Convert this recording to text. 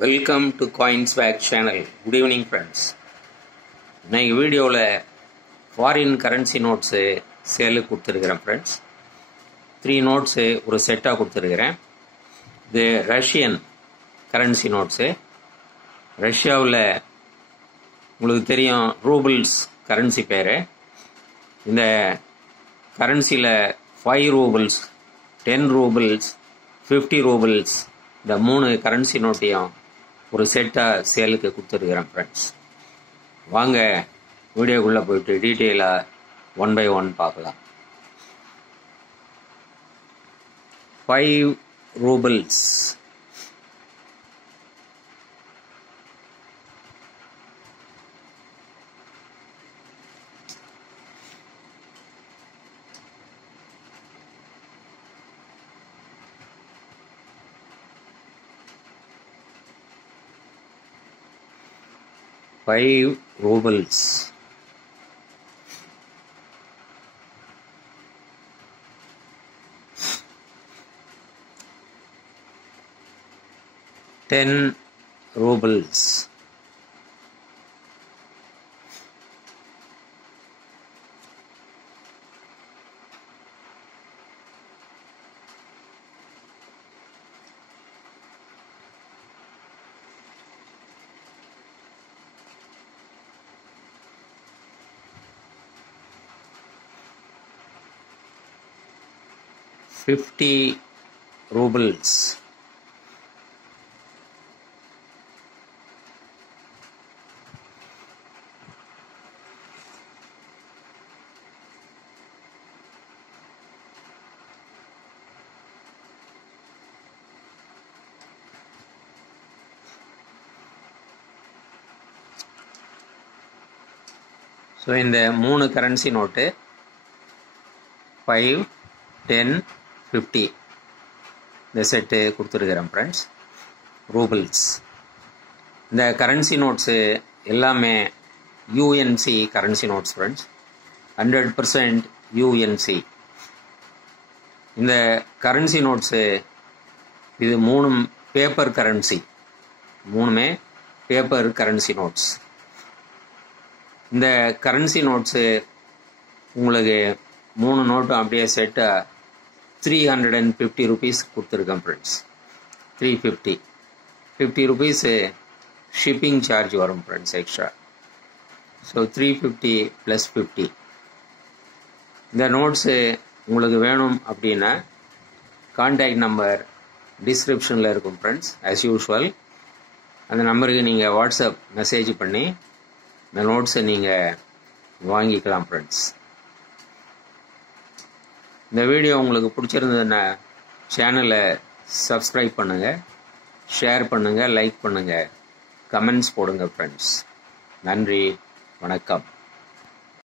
Welcome to Coinswag channel. Good evening friends. இன்னைக்கு வீடியோவில் foreign currency notes சேலுக்கு கொடுத்துருக்கிறேன் ஃப்ரெண்ட்ஸ். 3 நோட்ஸு ஒரு செட்டாக கொடுத்துருக்கிறேன். இது ரஷ்யன் கரன்சி நோட்ஸு. ரஷ்யாவில் உங்களுக்கு தெரியும் ரூபிள்ஸ் கரன்சி பேர். இந்த கரன்சியில் 5 ரூபிள்ஸ், 10 ரூபிள்ஸ், 50 ரூபிள்ஸ் இந்த 3 கரன்சி நோட்டையும் ஒரு செட்டாக சேலுக்கு கொடுத்துருக்குறேன் ஃப்ரெண்ட்ஸ். வாங்க வீடியோக்குள்ளே போயிட்டு டீட்டெயிலாக 1 by 1 பார்க்கலாம். 5 roubles, rubles. $10 rubles. $50 rubles. So இந்த 3 கரன்சி நோட்டு 5, 10, 50 இந்த செட்டு கொடுத்துருக்கிறேன் ஃப்ரெண்ட்ஸ். ரூபிள்ஸ். இந்த கரன்சி நோட்ஸு எல்லாமே UNC currency notes friends. 100% UNC. இந்த கரன்சி நோட்ஸு இது 3 பேப்பர் கரன்சி. 3மே பேப்பர் கரன்சி நோட்ஸ். இந்த கரன்சி நோட்ஸு உங்களுக்கு 3 நோட்டும் அப்படியே செட்டாக 350 rupees கொடுத்துருக்கேன் ஃப்ரெண்ட்ஸ். 350. 50 rupees ஷிப்பிங் சார்ஜ் வரும் ஃப்ரெண்ட்ஸ் எக்ஸ்ட்ரா. ஸோ 350 + 50. இந்த நோட்ஸு உங்களுக்கு வேணும் அப்படின்னா கான்டாக்ட் நம்பர் டிஸ்கிரிப்ஷனில் இருக்கும் ஃப்ரெண்ட்ஸ். ஆஸ் யூஷுவல் அந்த நம்பருக்கு நீங்கள் வாட்ஸ்அப் மெசேஜ் பண்ணி இந்த நோட்ஸை நீங்கள் வாங்கிக்கலாம் ஃப்ரெண்ட்ஸ். இந்த வீடியோ உங்களுக்கு பிடிச்சிருந்ததுன்னா சேனலை சப்ஸ்கிரைப் பண்ணுங்கள், ஷேர் பண்ணுங்கள், லைக் பண்ணுங்கள், கமெண்ட்ஸ் போடுங்க ஃப்ரெண்ட்ஸ். நன்றி, வணக்கம்.